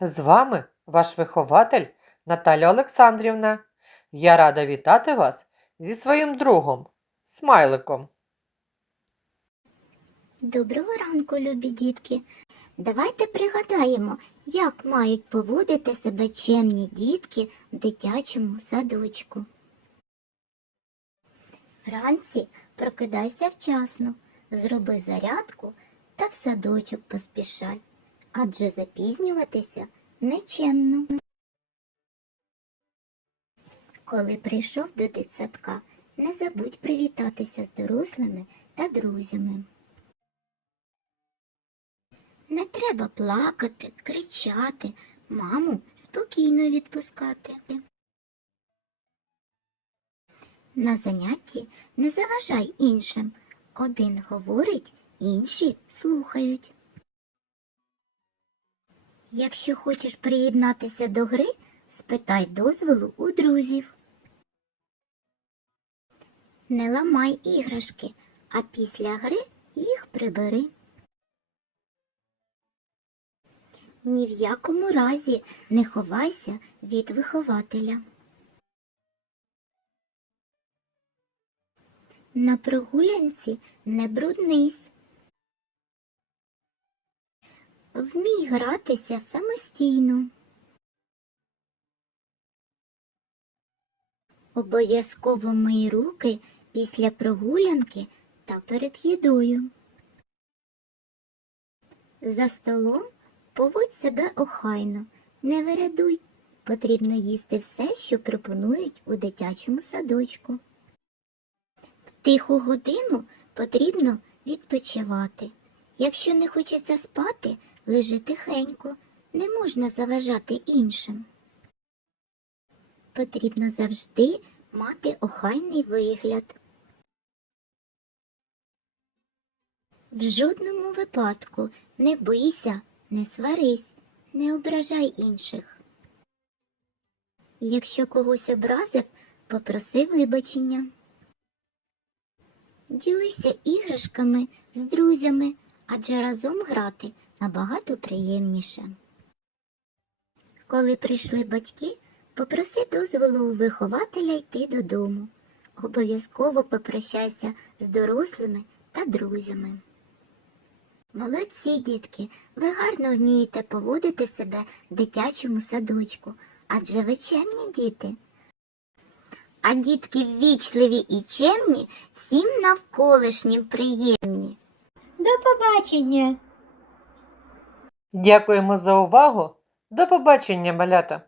З вами ваш вихователь Наталя Олександрівна. Я рада вітати вас зі своїм другом, смайликом. Доброго ранку, любі дітки. Давайте пригадаємо, як мають поводити себе чемні дітки в дитячому садочку. Вранці прокидайся вчасно, зроби зарядку та в садочок поспішай, адже запізнюватися нечемно. Коли прийшов до дитсадка, не забудь привітатися з дорослими та друзями. Не треба плакати, кричати, маму спокійно відпускати. На занятті не заважай іншим. Один говорить, інші слухають. Якщо хочеш приєднатися до гри, спитай дозволу у друзів. Не ламай іграшки, а після гри їх прибери. Ні в якому разі не ховайся від вихователя. На прогулянці не бруднись. Вмій гратися самостійно. Обов'язково мий руки після прогулянки та перед їдою. За столом Поводь себе охайно, не вирадуй. Потрібно їсти все, що пропонують у дитячому садочку. В тиху годину потрібно відпочивати. Якщо не хочеться спати, лежи тихенько, не можна заважати іншим. Потрібно завжди мати охайний вигляд. В жодному випадку не бийся не сварись, не ображай інших. Якщо когось образив, попроси вибачення. Ділися іграшками з друзями, адже разом грати набагато приємніше. Коли прийшли батьки, попроси дозволу у вихователя йти додому. Обов'язково попрощайся з дорослими та друзями. Молодці, дітки, ви гарно вмієте поводити себе в дитячому садочку, адже ви чемні діти. А дітки ввічливі і чемні, всім навколишнім приємні. До побачення! Дякуємо за увагу. До побачення, малята!